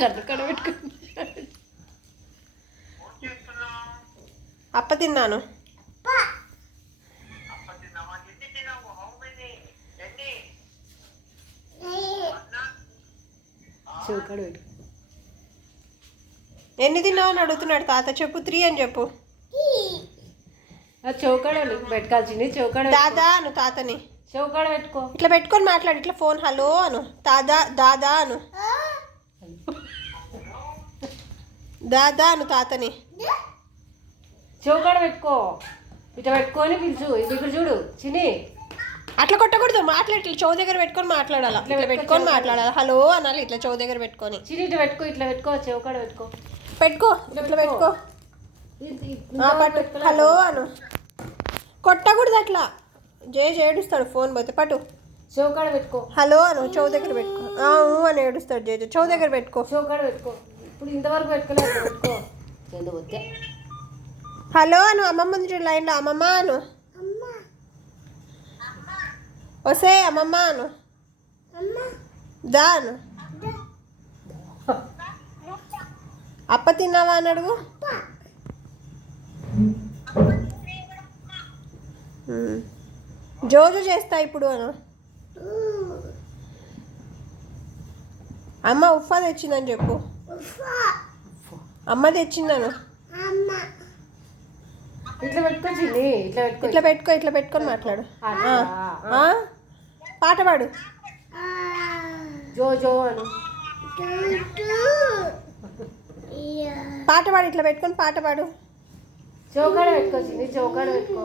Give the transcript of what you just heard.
కన్ను కడ పెట్టుకో. అప్ప తిన్నాను. చౌకాడ పెట్టు. ఎన్ని తిన్నావు అని అడుగుతున్నాడు తాత. చెప్పు 3 అని చెప్పు. చౌకాడ పెట్టుకోవాల్సింది. చౌకాడ దాదా అను తాతని. చౌకాడ పెట్టుకో. ఇట్లా పెట్టుకొని మాట్లాడు. ఇట్లా ఫోన్ హలో అను. దాదా దాదా అను. దాదా అను తాతని. చౌకాడ పెట్టుకో. ఇట్లా పెట్టుకొని పిలుచు. ఇది ఇక్కడ చూడు చిన్ని. అట్లా కొట్టకూడదు. మాట్లాడి ఇట్లా చెవు దగ్గర పెట్టుకొని మాట్లాడాలి. ఇట్లా పెట్టుకొని మాట్లాడాలి. హలో అనాలి ఇట్లా చెవు దగ్గర పెట్టుకొని. చిన్ని ఇట్లా పెట్టుకో. ఇట్లా పెట్టుకో. చౌకాడ పెట్టుకో. పెట్టుకో. ఇట్లా పెట్టుకో. పట్టు. హలో అను. కొట్టకూడదు అట్లా. ఏడుస్తాడు ఫోన్ పోతే. పట్టు. చౌకాడ పెట్టుకో. హలో అను. చెవు దగ్గర పెట్టుకో. అని ఏడుస్తాడు చెవు దగ్గర పెట్టుకో. చౌకాడ పెట్టుకో. ఇప్పుడు ఇంతవరకు పెట్టుకోలేదు. పెట్టుకో. ఎందుకు వద్దే. హలో అను. అమ్మమ్మ ఉంది చూడు లైన్లో. అమ్మమ్మ అను. వసే అమ్మమ్మ అను. దా అను. అప్ప తిన్నావా అని అడుగు. జోజు చేస్తా ఇప్పుడు అను. అమ్మ ఉఫా తెచ్చిందని చెప్పు. అమ్మ తెచ్చిందను. ఇట్లా పెట్టుకో చిన్ని. ఇట్లా పెట్టుకో. ఇట్లా పెట్టుకొని మాట్లాడు. పాట పాడు. జో జో అను. పాట పాడు. ఇట్లా పెట్టుకొని పాట పాడు. చౌకాడ పెట్టుకో చిన్ని. చౌకాడ పెట్టుకో.